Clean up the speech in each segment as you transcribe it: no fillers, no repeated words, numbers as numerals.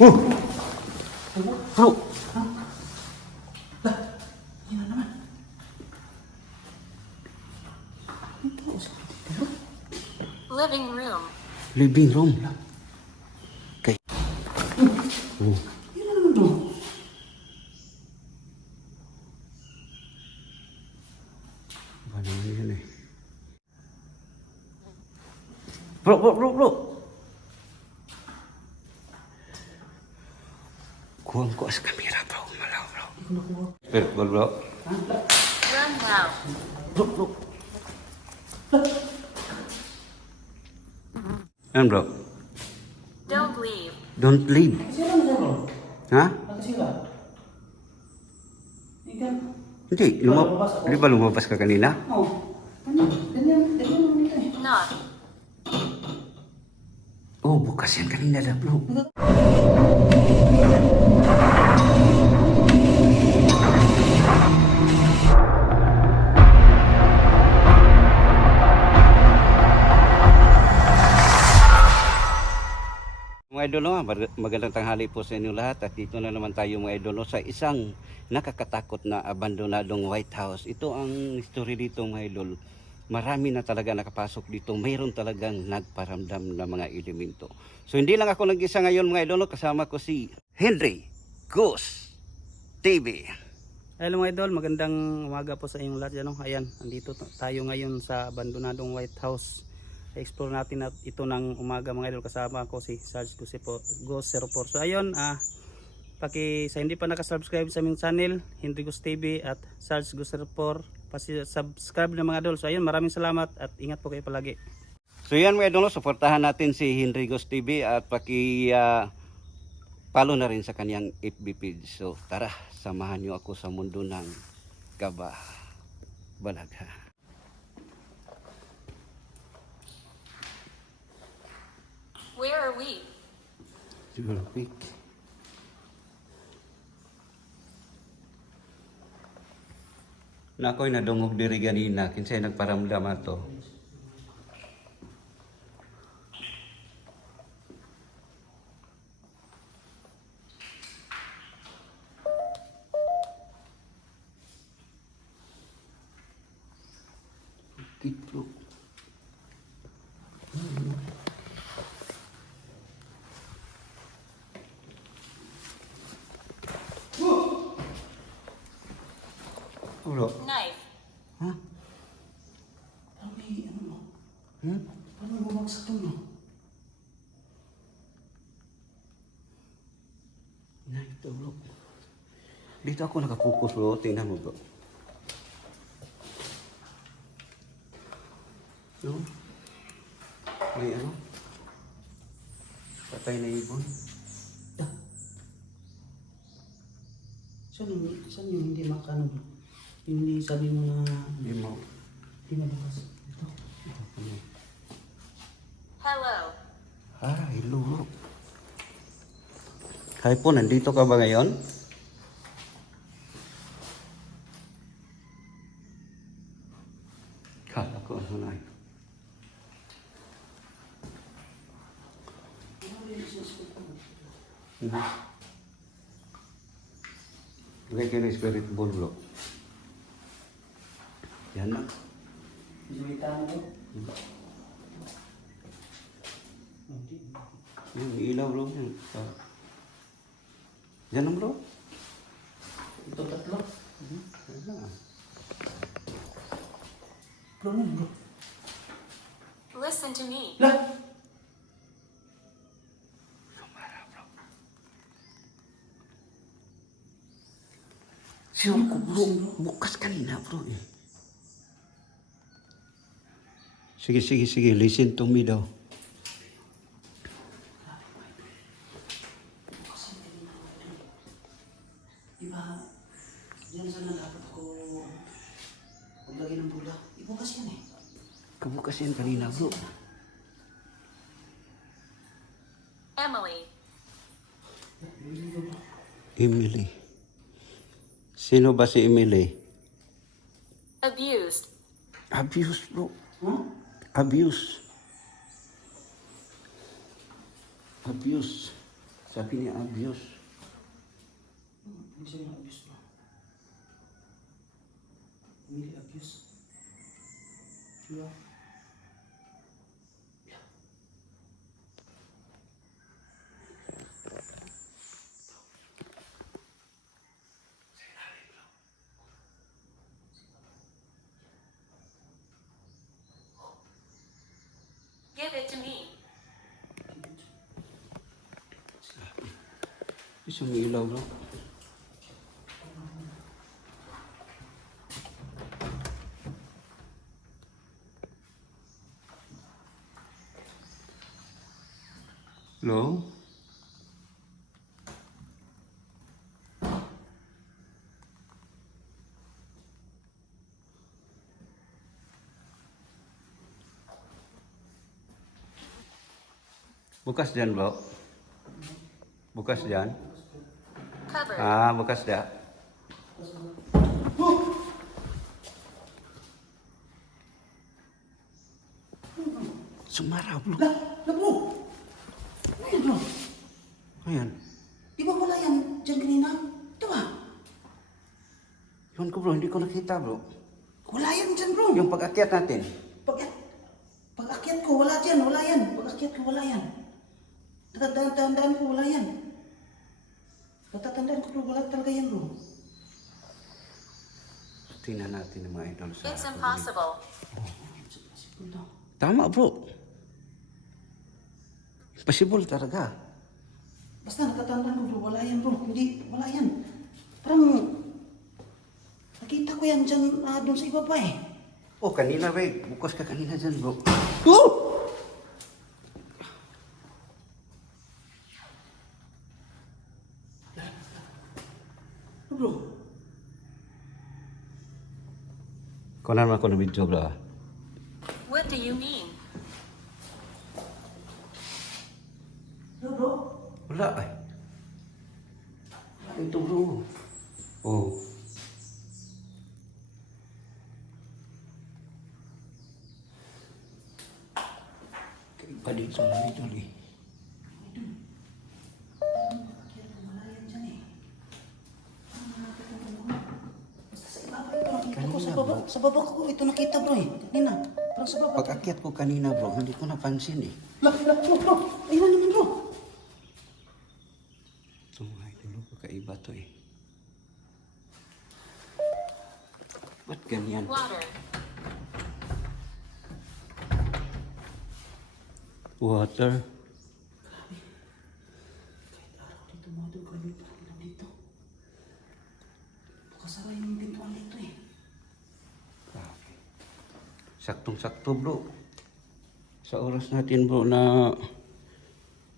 Oh! Bro! Lah, yun na naman. Ito, pero Living room. Living room. Okay. Oh. yun na naman bro. Ba naman yan eh. Bro. Kuha ko sa kamera, bro. Malaw, bro. Hindi ko nakuha. Pero, bro. Run now. Bro. Ano, bro? Don't leave. Don't leave. Nakasira mo siya bro. Ha? Nakasira. Ikan. Hindi. Di ba lumabas ka kanina? Oh. Ano? Ganyan naman ito eh. Knock. Oh, bukas yan kanina na, bro. Mga idol, magandang tanghali po sa inyo lahat at dito na naman tayo mga idol sa isang nakakatakot na abandonadong White House. Ito ang story dito mga idol. Marami na talaga nakapasok dito. Mayroon talagang nagparamdam na mga elemento. So hindi lang ako nag-isa ngayon mga idol, kasama ko si Henry Ghost TV. Hello mga idol, magandang umaga po sa inyong lahat. Ayan, andito tayo ngayon sa abandonadong White House. Explore natin ito ng umaga mga idol, kasama ko si Sarge Ghost 04. So ayun, sa hindi pa nakasubscribe sa aming channel, Henry Ghost TV at Sarge Ghost 04, subscribe na mga idol. So ayun, maraming salamat at ingat po kayo palagi. So yan mga idol, suportahan natin si Henry Ghost TV at follow na rin sa kanyang FB page. So tara, samahan nyo ako sa mundo ng Balaga. Where are we? Siguro quick. Nakoy nadungog diri ganina, kinsay nagparamdam ato. Kitlo. Bro. Knife. Ha? Parang may ano no? Hmm? Parang bumagsak to no? Na ito bro. Dito ako nakapokus bro, tingnan mo bro. No? May ano? Patay na ibon. Da. Saan yung hindi makano bro? Hindi sabi mo na Hindi mo. hindi malakas. Ito. Hello. Hello bro. Hi po, nandito ka ba ngayon? Kala ko ano na yun. Lagay kayo ng spirit ball bro. Yan na. Isulita mo bro? Yung ilaw bro. Yan na bro. Ito tatlo. Yan na. Bro na bro. Listen to me. Lah! Sure ko bro. Bukas kanina bro eh. Sige. Listen to me daw. Diba, yan sana dapat ako maglagay ng bula. Ibukas yan eh. Kabukas yan kanina bro. Emily. Emily. Sino ba si Emily? Abused. Abuse bro. Huh? Abuse. Sabi niya abuse. Hindi siya yung abuse bro. Hindi abuse. Diba? Give it to me. Isang ilaw bro. Hello? Bukas dyan bro. Bukas dyan. Cupboard. Ah, bukas dah. Sumaraw bro. Lah bro. Ayun bro. Ayan. Di ba wala yan dyan kanina? Ito ba? Yun ko bro, hindi ko nakita bro. Wala yan dyan bro. Yung pag-akyat natin. Pag-akyat ko, wala dyan. Wala yan. Pag-akyat ko, wala yan. Tatandaan ko, wala yan. Tatandaan ko bro, wala talaga yan bro. Tingnan natin ang mga idol sa... It's impossible. Tama bro. Impossible talaga. Basta natatandaan ko bro, wala yan bro. Hindi, wala yan. Parang, nakita ko yan dyan doon sa iba pa eh. Oh, kanina ba? Bukas ka kanina dyan bro. Oh! Bro, Kunan mo ako ng video bro. What do you mean? bro. Wala ay. Ito bro. Oh. Kaiba dito mga idol eh. Wala yan dyan eh. Basta sa iba ito ko sa baba ko ito nakita bro eh. Kanina, parang sa baba. Pag-akyat ko kanina bro, hindi ko napansin eh. Bro. Ayun naman bro. Ito mga idol, kakaiba to eh. Ba't ganyan? Water. Water. Kahit araw dito mga idol, grabe pa rin dito. Nakasara yung pintuan dito eh. Saktong-sakto bro. Sa oras natin bro na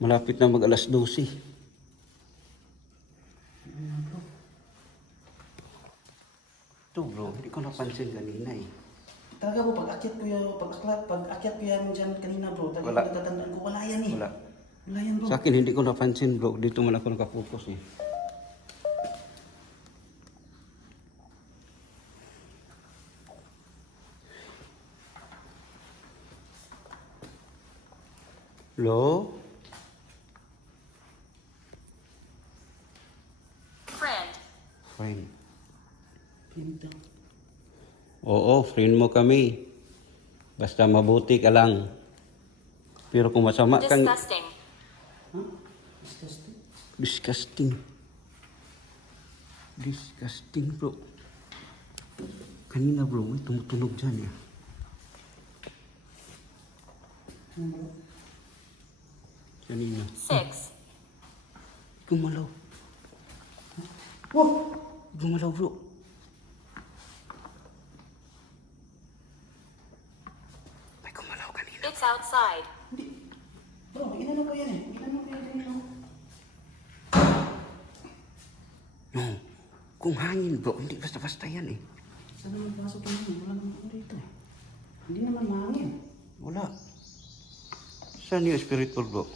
malapit na mag alas 12. Ito bro, hindi ko napansin kanina eh. Talaga bro, pag-akyat ko yan dyan kanina bro, Wala. talaga natatandaan ko, wala yan eh. Wala. Wala yan bro. Sa akin hindi ko napansin bro, dito man ako nakapokus eh. Hello? Friend. Friend. Pinto. Oo, friend mo kami. Basta mabuti ka lang. Pero kung masama kang... Disgusting. Huh? Disgusting. Disgusting. Disgusting bro. Kanina bro, may tumutunog dyan eh. Ano bro? Kanina. 6. Gumalaw. Wow! Gumalaw bro. May gumalaw kanina. It's outside. Hindi. Bro, inano ko yan eh. Inano ko yan kanina. No. Kung hangin bro, hindi basta-basta yan eh. Saan naman pasok yun? Wala naman ako dito eh. Hindi naman mahangin. Wala. Saan yung spiritual bro?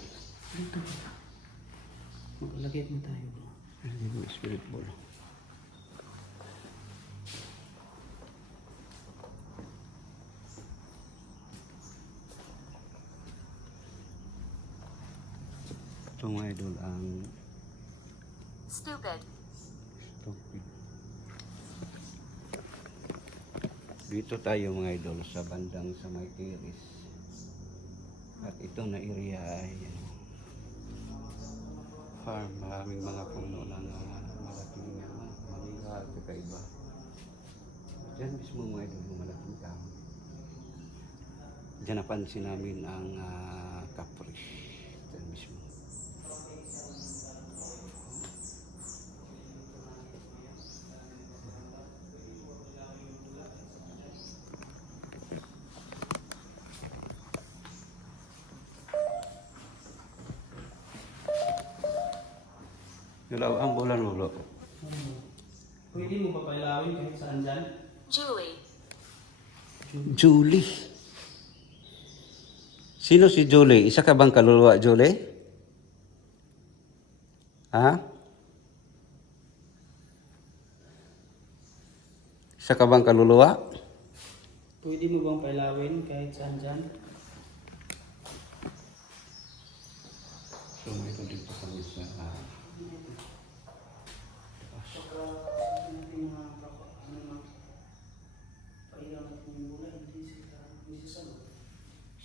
Dito. Maglagay mo tayo bro. Hindi mo spiritual. Ito mga mga idol ang Stupid. stupid. Dito tayo mga idol sa bandang sa may Tiris. At ito na area ay farm. Maraming mga puno ng malaking manila at kakaiba. Diyan mismo mga idol yung malaking tao. Diyan napansin namin ang kapres. Diyan mismo. Ilaw ang bulan mo, bro. Pwede mo pa pailawin kahit saan dyan? Julie. Julie. Sino si Julie? Isa ka bang kaluluwa, Julie? Ha? Isa ka bang kaluluwa? Pwede mo bang pailawin kahit saan dyan? So, ito dito kami sa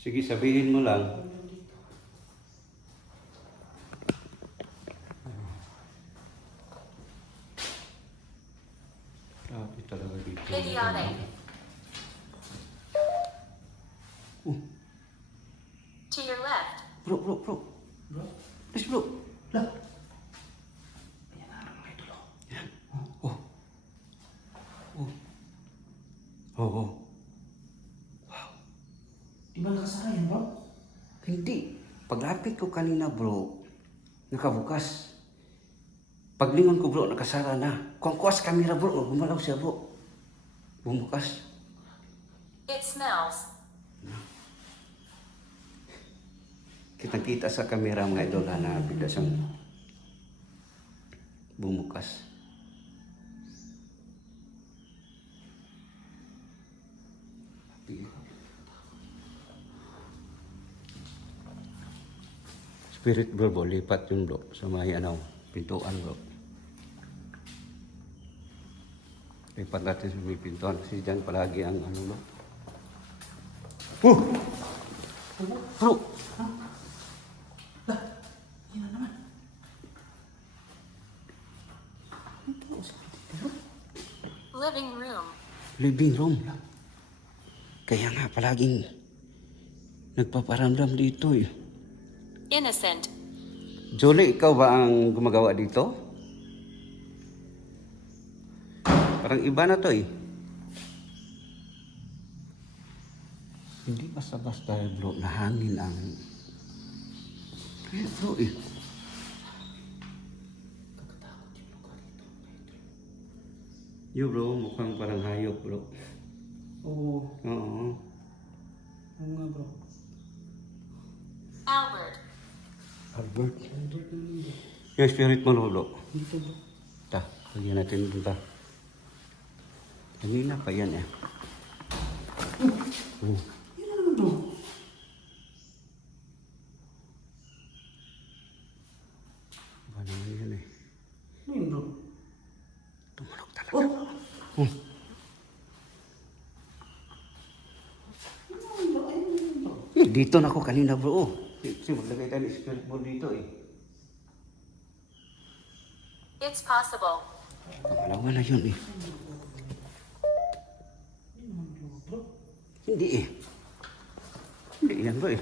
sige, sabihin mo lang. Grabe talaga dito. Idiotic. To your left. Bro. Bro? Please, bro. Lah. Ayan na mga idol. Yan. Oh. Oh. Di ba nakasara yan, bro? Hindi. Paglapit ko kanina, bro, nakabukas. Paglingon ko, bro, nakasara na. Kung kuwas kamera, bro, gumalaw siya, bro. Bumukas. It smells. Kitang-kita sa kamera, mga idol, na bigla siyang bumukas. Spirit bro, lipat yun bro sa may pintuan bro. Lipat natin sa may pintuan kasi dyan palagi ang bro. Bro! Yan na naman. Living room. Living room. Kaya nga palaging nagpaparamdam dito eh. Innocent. Jolie, ikaw ba ang gumagawa dito? Parang iba na to eh. Hindi basta-basta bro, nahangin ang... Kaya bro eh. Kakatakot yung lugar ito. Yo bro, mukhang parang hayop bro. Oo. Oo. Oo nga bro. Albert. Albert. Albert na nito. Yung spirit mo bro. Dito bro. Ta, lagyan natin dito ta. Kanina pa yan eh. Oh. Yan na naman, bro. Ba naman yan eh. Ano yun, bro? Tumunog talaga. Oh! Oh. Ano yun, bro? Ayun yun, bro. Dito na ako kanina bro. Oh. Kasi maglagay tayo ng spirit ball dito eh. It's possible. Pangalawa na yun eh. Hindi eh. Hindi yan bro eh.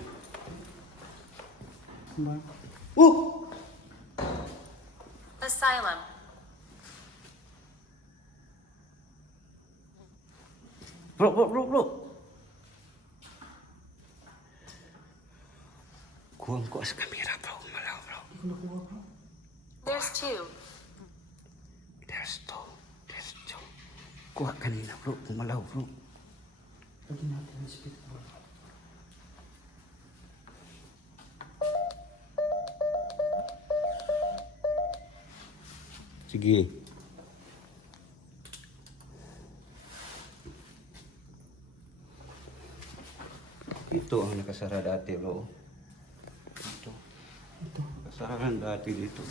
Ba? Oh! Asylum. Bro. Kuwang ko sa kamera bro. Malaw bro. Hindi ko nakuha, bro. There's two. There's two. Kuha kanina bro. Kumalaw bro. Lagyan natin ang spirit, bro. Sige. Ito ang nakasara dati bro. Ito. Ito. Kasarahan dati dito.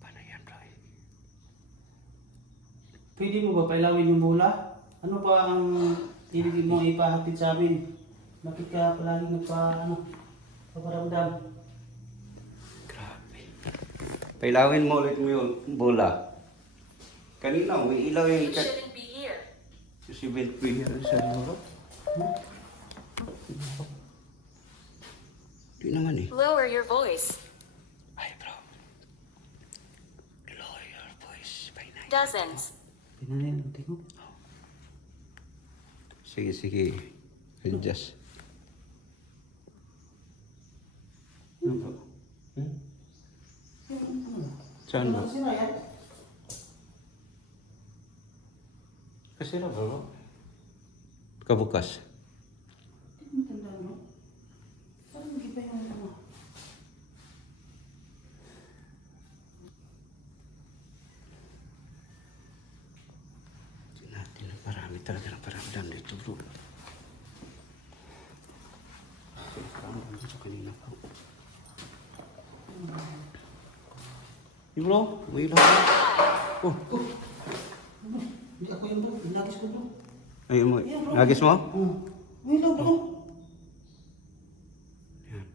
Paano yan, Roy? Pwede mo ba pailawin yung bola? Ano ba ang ibig mo ipahatid sa amin? Bakit ka palagi paparamdam? Grabe. Pailawin mo ulit mo yung bola. Kanina, may ilaw You yung shouldn't be here. si Ben Pierre sa loro. Di naman eh. Lower your voice. Ay, bro. Lower your voice by night. Dozens. Pinanin, tingko. Sige, sige. Adjust. Ano bro? Saan bro? Sino yan? Kasi na bro. Kabukas. Hindi mo tandaan mo. Parang hindi pa yung ano. Natin ang marami talaga ng paramdam dito bro. Parang dito kanina pa. Hey bro, may ilaw. Oh, Hindi ako yung bro. Nagis ko bro. ayun mo. Nagis mo? Oh. May ilaw bro. Yan.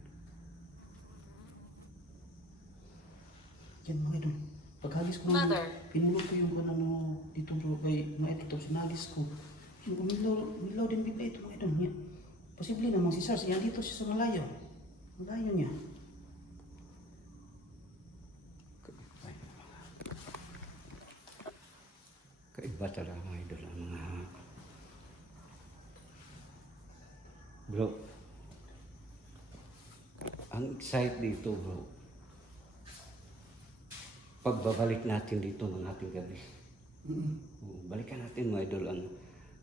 Yan mga idol. Paghagis ko Mother. pinulog ko yung ano dito bro. Kay mga ito, sinagis ko. Yung umilaw din bigla ito mga idol. Yan. Posible namang si Sars. Yan dito siya sa malayo. Malayo niya. Kaiba talaga mga idol ang mga bro. Ang excite dito bro. Pagbabalik natin dito ng ating gabi. Balikan natin mga idol ang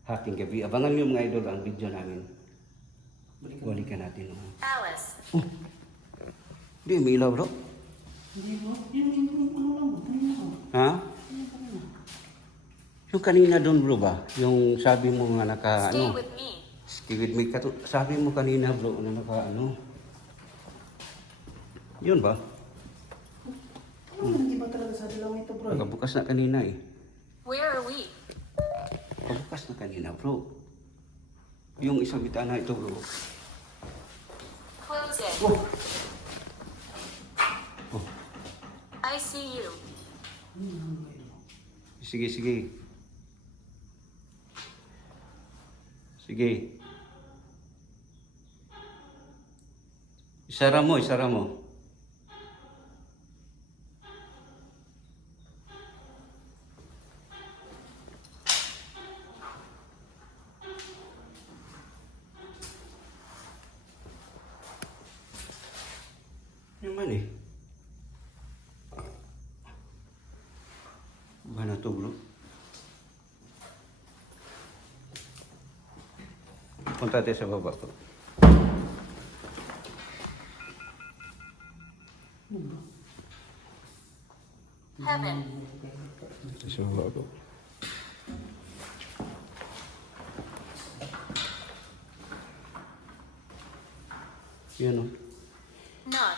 ating gabi. Abangan niyo mga idol ang video namin. Balikan natin. Alice. Hindi, may ilaw bro. Hindi bro. Yung ano lang bro. Kanina ko. Ha? Yung kanina doon bro ba? Yung sabi mo nga naka Stay ano? with me. Stay with me. Sabi mo kanina bro na naka ano? Yun ba? Ano man iba talaga sa dalawang ito bro? Pagkabukas na kanina eh. Where are we? Pagkabukas na kanina bro. Yung isang bitana ito bro. Close it. Oh. Oh. I see you. Sige, sige. Sige. Isara mo, isara mo. Yung man eh. Ba na to bro? Punta tayo sa baba bro. Heaven. Sa baba bro. Yan o. Not.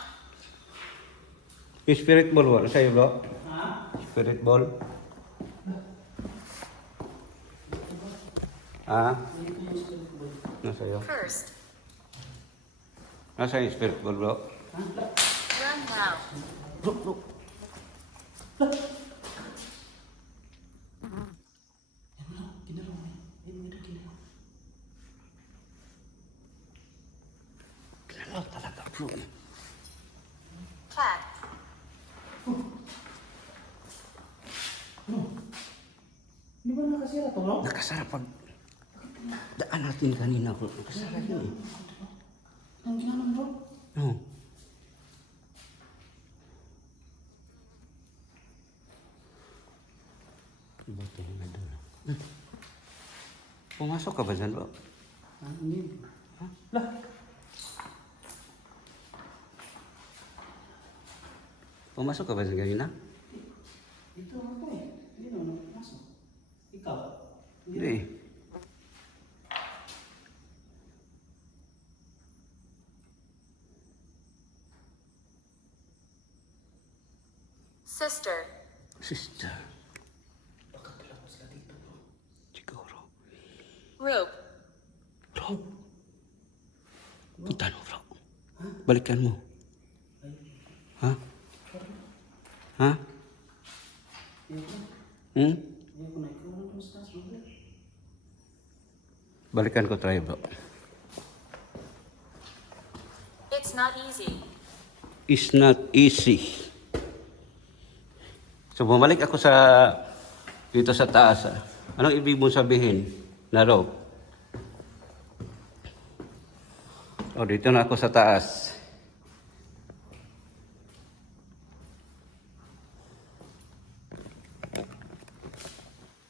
Yung spirit ball wala sa'yo bro? Ha? Spirit ball? Ah? Nasa iyo? First. Nasa yung spirit ball bro? Run now. Bro, bro. Kilala talaga bro. Cat. Di ba nakasira to bro? Nakasara pag daan natin kanina bro. Nakasara yun eh. Ang ginanong bro? Oo. Buti nga doon. Pumasok ka ba dyan bro? Hindi. Ha? Lah. Pumasok ka ba sa ganina? Dito ako eh. Hindi naman ako pumasok. Ikaw? Hindi. Sister. Sister. Baka tulad sila dito bro. Siguro. Rope. Bro. Punta mo, bro. Balikan mo. Ha? Ha? Hmm? Ayoko na ikaw na kung sa taas bro. Balikan ko try, bro. It's not easy. It's not easy. So, bumalik ako sa dito sa taas. Ah. Anong ibig mong sabihin na rope? O, dito na ako sa taas.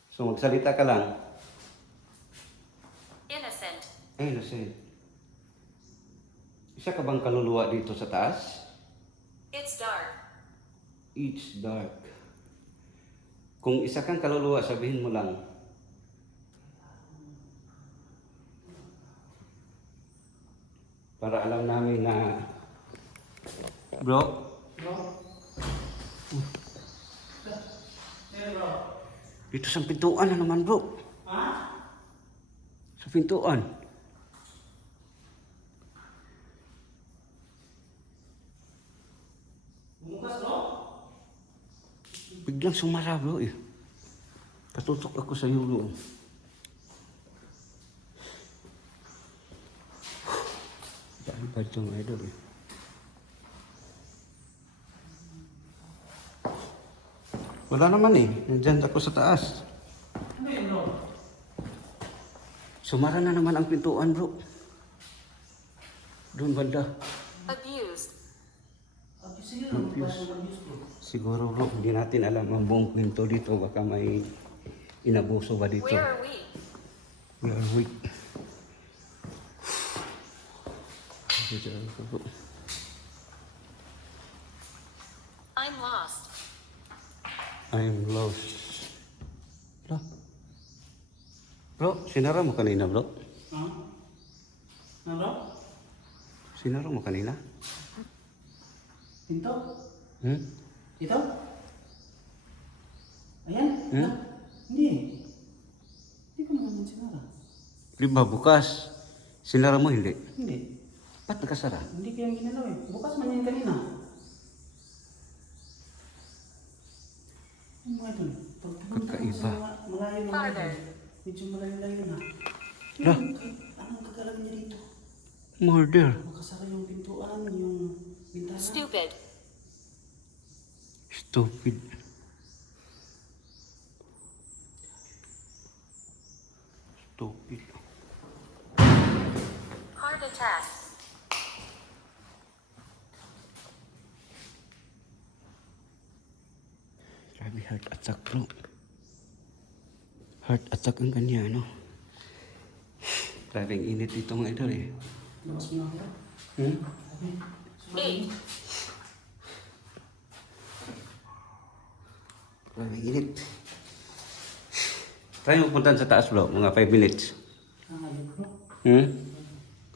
So, magsalita ka lang. Innocent. Ay, nasi. Isa ka bang kaluluwa dito sa taas? It's dark. It's dark. Kung isa kang kaluluwa, sabihin mo lang. Para alam namin na... Bro? Dito sa pintuan na naman, bro. Ha? Sa pintuan. Bumukas bro? Biglang sumara, bro eh. Patutok ako sa yulo. Daan pa itong idol eh. Wala naman eh. Nandyan ako sa taas. Ano yun bro? Sumara na naman ang pintuan, bro. Doon banda. Abused. Sige lang, magpasok ng news bro. Siguro, bro, hindi natin alam ang buong kwento dito. Baka may inabuso ba dito. Where are we? We are weak. Bro. I'm lost. I'm lost. Bro. Bro, sinara mo kanina, bro? Ha? Ano bro? Sinara mo kanina? Pinto? Hmm? Dito? Ayan? Hmm? Ah, hindi. Hindi ko naman sinara. Di ba bukas? Sinara mo hindi? Hindi. Ba't nakasara? Hindi ko yung ginalaw eh. Bukas man yan kanina. Ano mga ito? Pag pumunta ko Kakaiba. sa malayo na Father. medyo malayo-layo na. Lah. Anong kagalawin niya dito? Murder. Makasara yung pintuan, yung bintana. Stupid. Stupid. Stupid. Heart attack. Grabe, heart attack, bro. Heart attack ang kanya, no? Grabe ang init dito, mga idol, eh. Labas mo na ako. Hmm? 8. Grabe ang init. Try mo puntan sa taas, bro. Mga 5 minutes. Ayun bro. Hmm?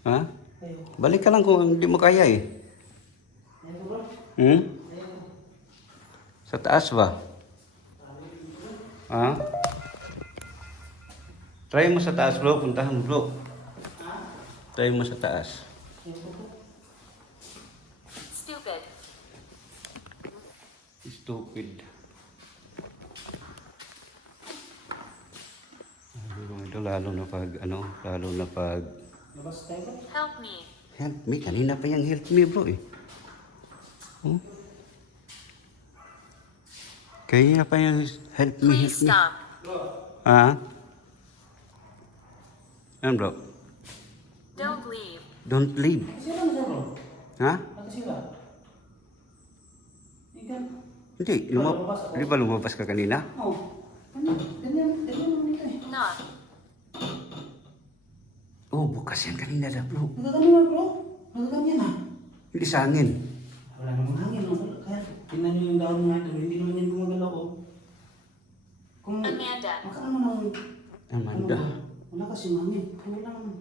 Ha? Ayun. Balik ka lang kung hindi mo kaya, eh. Ayun bro. Hmm? Sa taas ba? Ha? Try mo sa taas, bro. Puntahan mo, bro. Try mo sa taas. Stupid. Stupid. Ito lalo na pag, lalo na pag... Labas tayo bro. Help me. Help me. Kanina pa yung help me, bro, eh. Oh? Kanina pa yung help me, help Please me. stop. Ha? Ano, bro? Don't leave. Don't leave. Nakasira na dyan bro. Ha? Nakasira. Ikan. Hindi. Di ba lumabas ka kanina? Oh. Ganyan naman ito eh. Not. Oh, bukas yan kanina na, bro. Nagagano na bro. Nagaganyan na. Hindi sa hangin. Wala namang hangin. Kaya Tingnan nyo yung dahon mga idol. Hindi naman yan gumagalaw ko. Kung Amanda. makaano nang... Amanda. Ano ba? Wala kasi mami. Wala naman.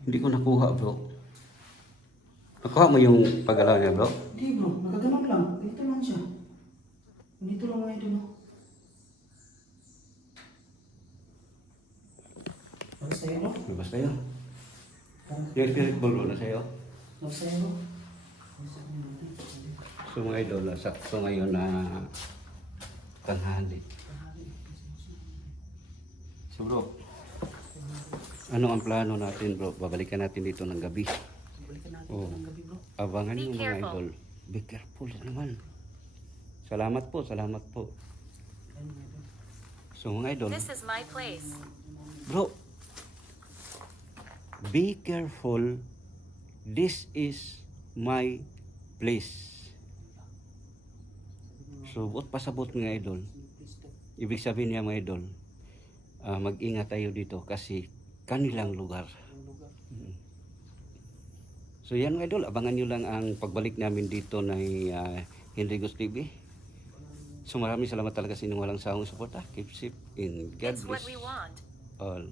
Hindi ko nakuha, bro. Nakuha mo yung paggalaw niya, bro? Hindi bro, nagaganon lang. Dito lang siya. Dito lang mga idol. Labas tayo bro. Labas kayo. Yung spirit ball, bro, na sa'yo. Labas tayo bro. So mga idol, sakto ngayon na tanghali. So bro, ano ang plano natin, bro? Babalikan natin dito ng gabi. Balikan natin Oo. ng gabi bro. Abangan Be niyo mga careful. idol. Be careful naman. Salamat po, salamat po. Ayun mga idol. So mga idol, This is my place. bro, be careful. This is my place. So, buot pasabot mga idol. Ibig sabihin niya mga idol, mag-ingat tayo dito kasi kanilang lugar. So yan mga idol, abangan nyo lang ang pagbalik namin dito ng Henry Gus TV. So maraming salamat talaga sa inyong walang sawang suporta. Keep safe and God It's what bless we want. all.